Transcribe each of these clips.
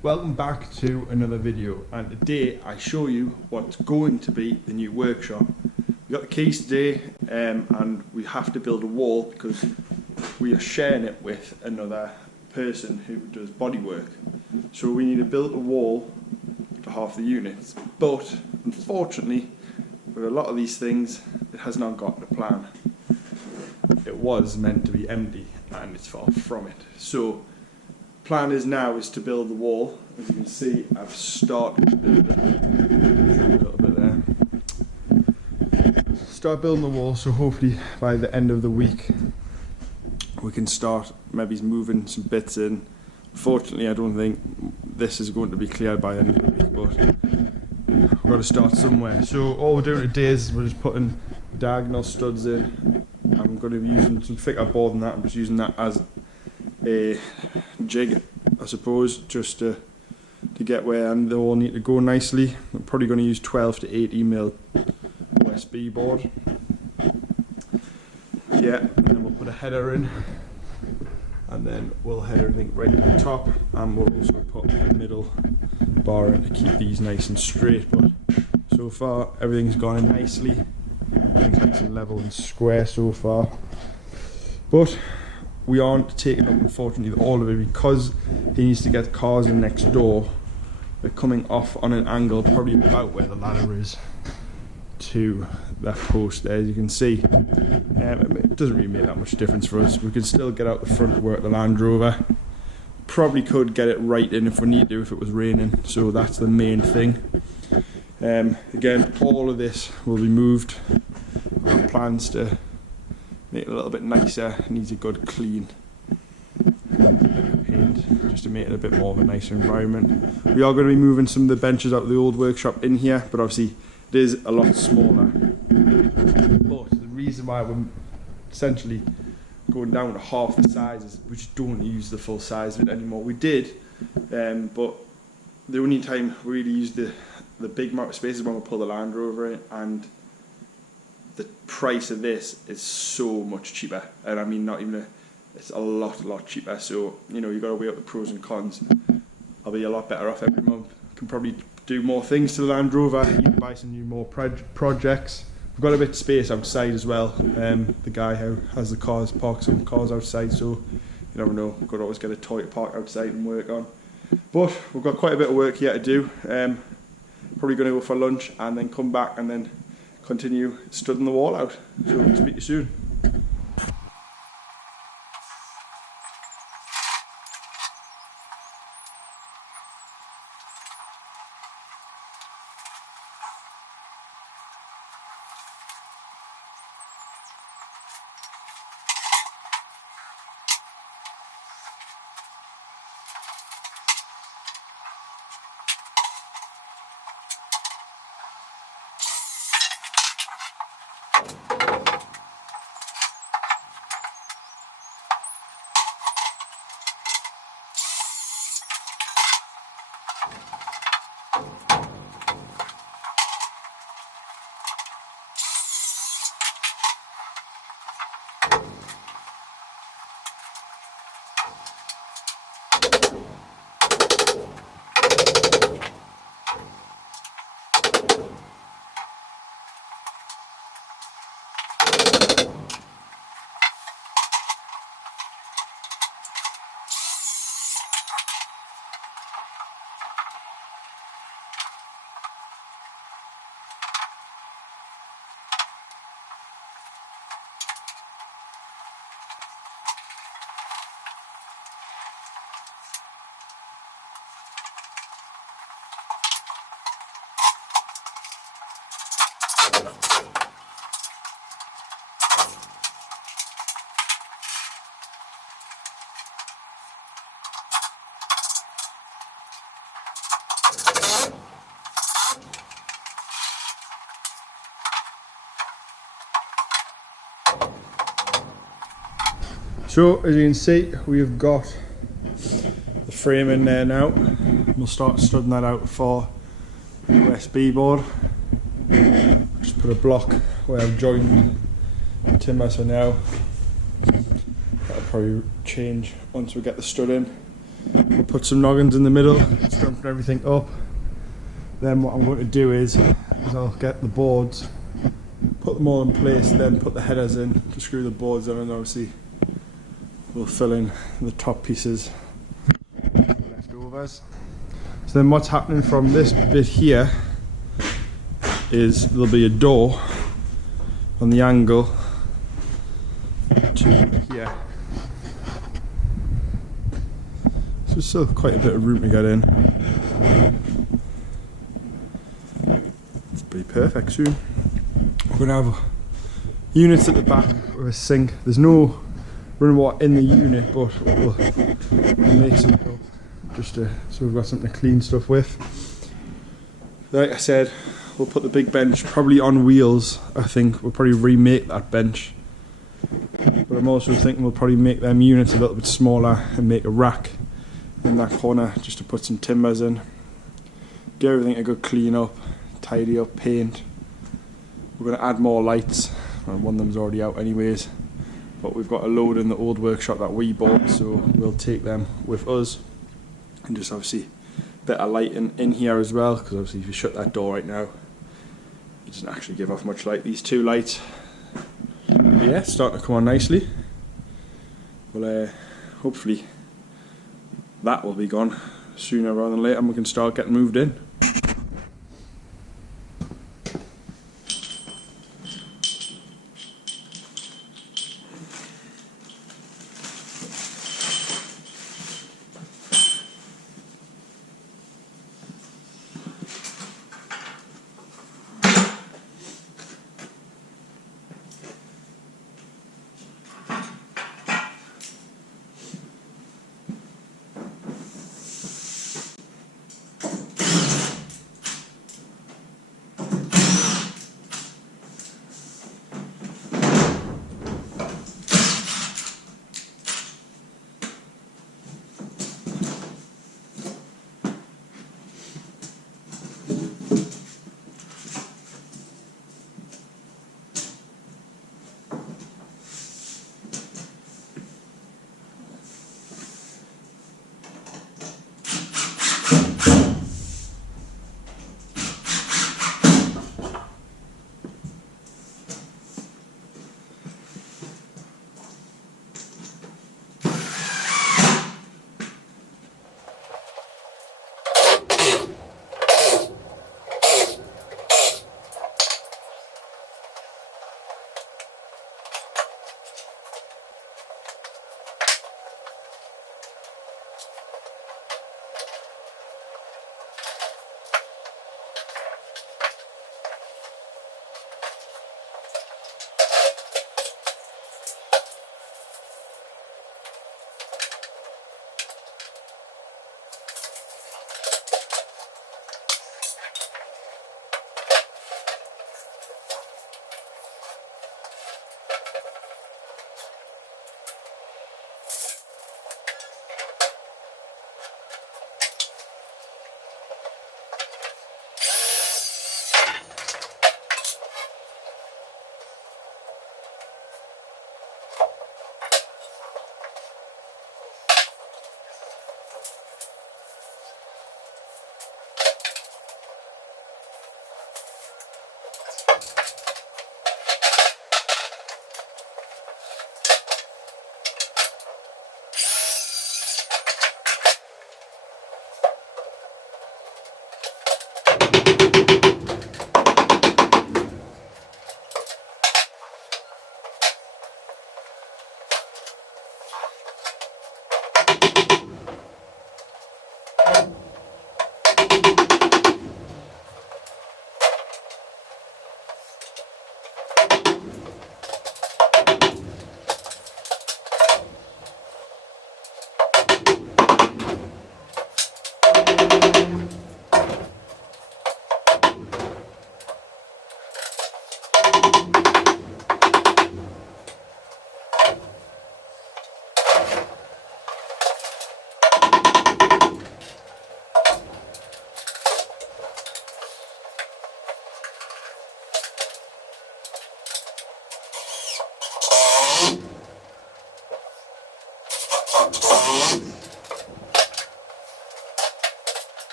Welcome back to another video, and today I show you what's going to be the new workshop. We got the keys today and we have to build a wall because we are sharing it with another person who does bodywork. So we need to build a wall to half the units, but unfortunately with a lot of these things it has not got a plan. It was meant to be empty and it's far from it. So plan is now is to build the wall. As you can see, I've started to build it. A little bit there. Start building the wall, so hopefully by the end of the week we can start maybe moving some bits in. Unfortunately, I don't think this is going to be cleared by the end of the week, but we've got to start somewhere. So all we're doing today is we're just putting diagonal studs in. I'm going to be using some thicker board than that. I'm just using that as a jig, I suppose, just to get where and they all need to go nicely. I'm probably going to use 12 to 18 mil OSB board. Yeah, and then we'll put a header in, and then we'll head everything right at the top, and we'll also put a middle bar in to keep these nice and straight. But so far everything's gone in nicely. Everything's nice and level and square so far. But we aren't taking up, unfortunately, all of it because he needs to get cars in next door. We're coming off on an angle probably about where the ladder is to that post there, as you can see. It doesn't really make that much difference for us. We can still get out the front work the Land Rover. Probably could get it right in if we need to, if it was raining, so that's the main thing. Again, all of this will be moved. We've got plans to make it a little bit nicer. It needs a good clean paint just to make it a bit more of a nicer environment. We are going to be moving some of the benches out of the old workshop in here, but obviously it is a lot smaller. But the reason why we're essentially going down to half the size is we just don't use the full size of it anymore. We did, but the only time we really use the big amount of space is when we pull the Land Rover in, and the price of this is so much cheaper, and I mean not even it's a lot cheaper. So you know, you got to weigh up the pros and cons. I'll be a lot better off every month. Can probably do more things to the Land Rover, even buy some new more projects. We've got a bit of space outside as well. The guy who has the cars parks some cars outside, so you never know. We've got to always get a toy to park outside and work on. But we've got quite a bit of work here to do. Probably going to go for lunch and then come back and then continue studding the wall out. So speak to you soon. So as you can see, we've got the frame in there now. We'll start studding that out for the USB board. Just put a block where I've joined the timber, so now that'll probably change once we get the stud in. We'll put some noggins in the middle, strengthen everything up. Then what I'm going to do is I'll get the boards, put them all in place, then put the headers in to screw the boards in, and obviously we'll fill in the top pieces, leftovers. So then what's happening from this bit here is there'll be a door on the angle to here. So there's still quite a bit of room to get in. It's pretty perfect soon. We're going to have units at the back with a sink. There's no running water in the unit, but we'll make some up just so we've got something to clean stuff with. Like I said, we'll put the big bench probably on wheels. I think we'll probably remake that bench, but I'm also thinking we'll probably make them units a little bit smaller and make a rack in that corner just to put some timbers in. Get everything a good clean up, tidy up, paint. We're going to add more lights, and one of them's already out anyways, but we've got a load in the old workshop that we bought, so we'll take them with us. And just obviously a bit of light in here as well, because obviously if you shut that door right now, it doesn't actually give off much light, these two lights. But yeah, it's starting to come on nicely. Well, hopefully that will be gone sooner rather than later, and we can start getting moved in.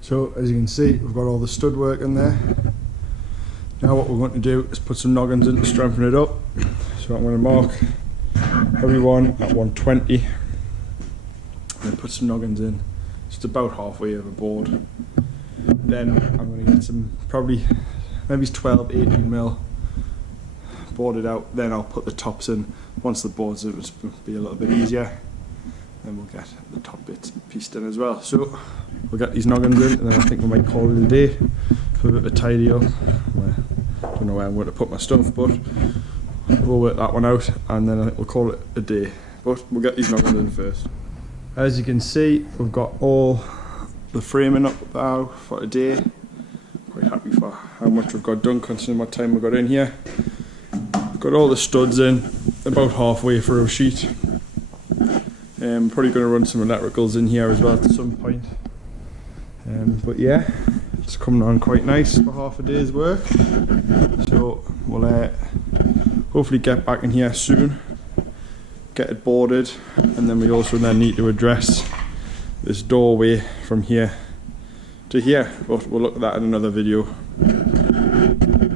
So as you can see, we've got all the stud work in there. Now what we're going to do is put some noggins in to strengthen it up. So I'm going to mark every one at 120 and then put some noggins in just about halfway of a board. Then I'm going to get some, probably maybe 12, 18 mil boarded out. Then I'll put the tops in. Once the boards in, it'll be a little bit easier. Then we'll get the top bits pieced in as well. So we'll get these noggins in, and then I think we might call it a day. For a bit of a tidy up. I don't know where I'm going to put my stuff, but we'll work that one out, and then I think we'll call it a day. But we'll get these noggins in first. As you can see, we've got all the framing up now for today. Quite happy for how much we've got done considering what time we got in here. We've got all the studs in, about halfway through a sheet. Probably going to run some electricals in here as well at some point. But yeah, it's coming on quite nice for half a day's work. So we'll hopefully get back in here soon, get it boarded, and then we also then need to address this doorway from here to here. But we'll look at that in another video.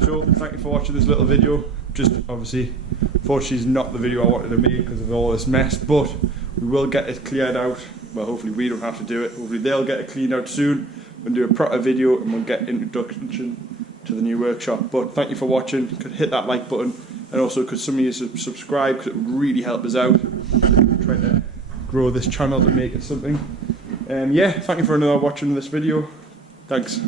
So thank you for watching this little video. Just obviously, unfortunately, it's not the video I wanted to make because of all this mess, but we will get it cleared out. Well, hopefully we don't have to do it. Hopefully they'll get it cleaned out soon. We'll do a proper video and we'll get introduction to the new workshop. But thank you for watching. You could hit that like button, and also could some of you subscribe because it would really help us out. We're trying to grow this channel to make it something. Yeah, thank you for watching this video. Thanks.